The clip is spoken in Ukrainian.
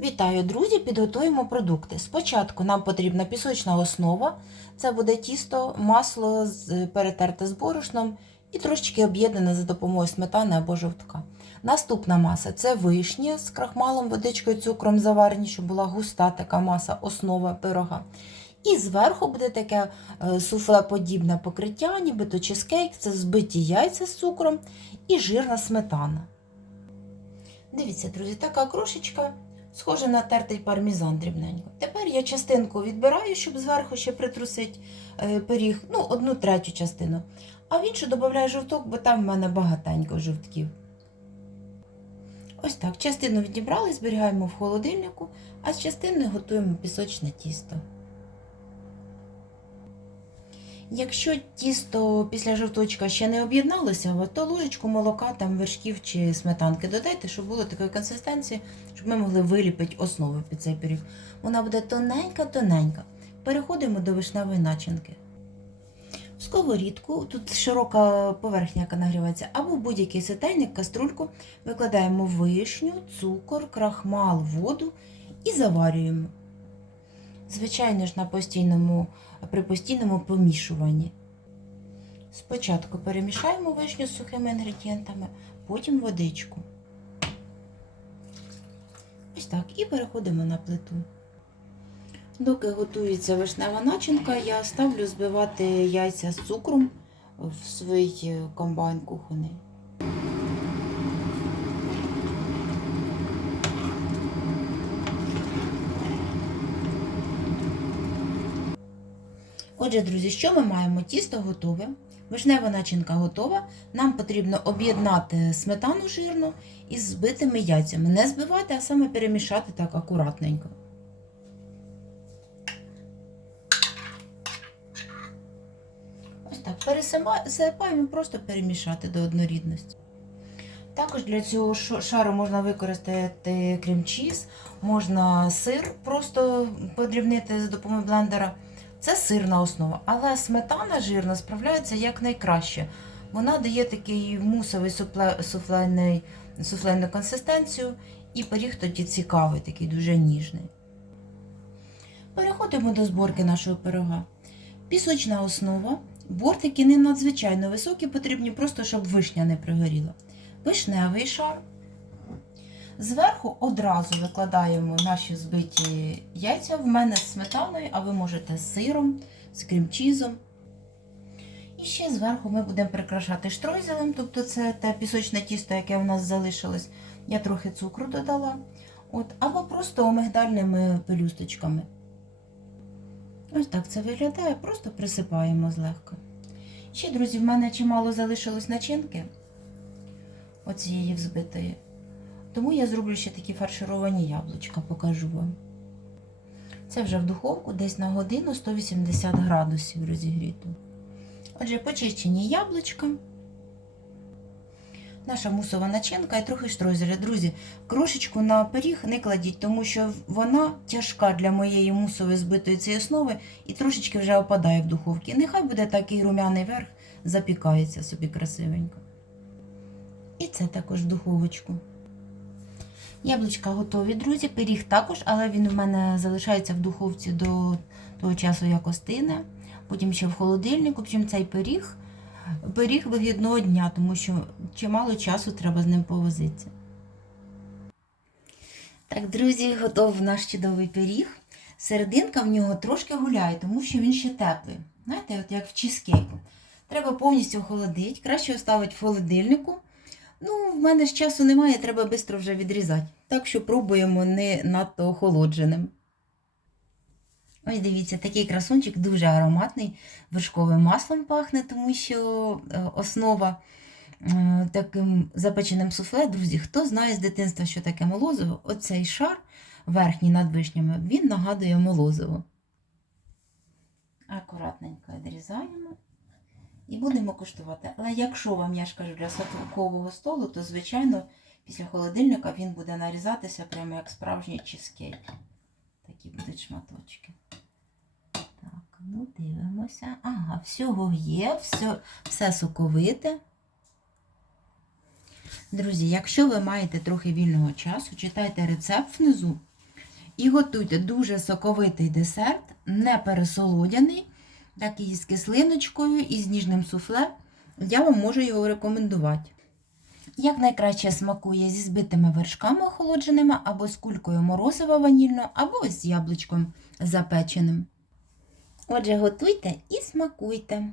Вітаю, друзі! Підготуємо продукти. Спочатку нам потрібна пісочна основа, це буде тісто, масло перетерте з борошном і трошечки об'єднане за допомогою сметани або жовтка. Наступна маса це вишні з крахмалом, водичкою, цукром заварені, щоб була густа така маса, основа пирога. І зверху буде таке е, суфлеподібне покриття, нібито чизкейк, це збиті яйця з цукром і жирна сметана. Дивіться, друзі, така крошечка, схожа на тертий пармізан дрібненько. Тепер я частинку відбираю, щоб зверху ще притрусити е, пиріг, ну, одну третю частину. А в іншу додаю жовток, бо там в мене багатенько жовтків. Ось так, частину відібрали, зберігаємо в холодильнику, а з частини готуємо пісочне тісто. Якщо тісто після жовточка ще не об'єдналося, то ложечку молока, там вершків чи сметанки додайте, щоб було такої консистенції, щоб ми могли виліпити основу під цей пиріг. Вона буде тоненька-тоненька. Переходимо до вишневої начинки. В сковорідку, тут широка поверхня, яка нагрівається, або будь-який ситейник, каструльку, викладаємо вишню, цукор, крахмал, воду і заварюємо. Звичайно ж, на постійному, при постійному помішуванні. Спочатку перемішаємо вишню з сухими інгредієнтами, потім водичку. Ось так, і переходимо на плиту. Доки готується вишнева начинка, я ставлю збивати яйця з цукром в свій комбайн кухонний. Отже, друзі, що ми маємо? Тісто готове, вишнева начинка готова. Нам потрібно об'єднати сметану жирну із збитими яйцями. Не збивати, а саме перемішати так акуратненько. Ось так, пересипаємо, просто перемішати до однорідності. Також для цього шару можна використати крем-чіз, можна сир просто подрібнити за допомогою блендера. Це сирна основа, але сметана жирна справляється якнайкраще. Вона дає такий мусовий супле, суфлений, суфлену консистенцію, і пиріг тоді цікавий, такий дуже ніжний. Переходимо до зборки нашого пирога. Пісочна основа. Бортики не надзвичайно високі, потрібні просто, щоб вишня не пригоріла. Вишневий шар. Зверху одразу викладаємо наші збиті яйця. В мене з сметаною, а ви можете з сиром, з крем-чізом. І ще зверху ми будемо прикрашати штройзелем, тобто це те пісочне тісто, яке у нас залишилось. Я трохи цукру додала. От, або просто мигдальними пелюсточками. Ось так це виглядає, просто присипаємо злегка. Ще, друзі, в мене чимало залишилось начинки оцієї взбитої. Тому я зроблю ще такі фаршировані яблучка, покажу вам. Це вже в духовку десь на годину 180 градусів розігріто. Отже, почищені яблучка. Наша мусова начинка і трохи штройзеля. Друзі, крошечку на пиріг не кладіть, тому що вона тяжка для моєї мусової збитої цієї основи і трошечки вже опадає в духовці. Нехай буде такий рум'яний верх, запікається собі красивенько. І це також в духовочку. Яблучка готові, друзі. Пиріг також, але він у мене залишається в духовці до того часу, як остине. Потім ще в холодильнику. Потім цей пиріг, пиріг вигідного дня, тому що чимало часу треба з ним повозитися. Так, друзі, готов наш чудовий пиріг. Серединка в нього трошки гуляє, тому що він ще теплий. Знаєте, от як в чизкейку. Треба повністю охолодити, краще оставити в холодильнику. Ну, в мене ж часу немає, треба швидко вже відрізати. Так що пробуємо не надто охолодженим. Ось дивіться, такий красунчик дуже ароматний, вершковим маслом пахне, тому що е, основа е, таким запеченим суфле, друзі, хто знає з дитинства, що таке молозиво, оцей шар верхній над вишнями, він нагадує молозиво. Акуратненько відрізаємо. І будемо куштувати. Але якщо вам, я ж кажу, для святкового столу, то, звичайно, після холодильника він буде нарізатися прямо як справжній чизкейк. Такі будуть шматочки. Так, ну дивимося. Ага, всього є, все, все соковите. Друзі, якщо ви маєте трохи вільного часу, читайте рецепт внизу. і готуйте дуже соковитий десерт, не пересолодяний, такий з кислиночкою і з ніжним суфле. Я вам можу його рекомендувати. Як найкраще смакує зі збитими вершками охолодженими або з кулькою морозива ванільною, або з яблучком запеченим. Отже, готуйте і смакуйте.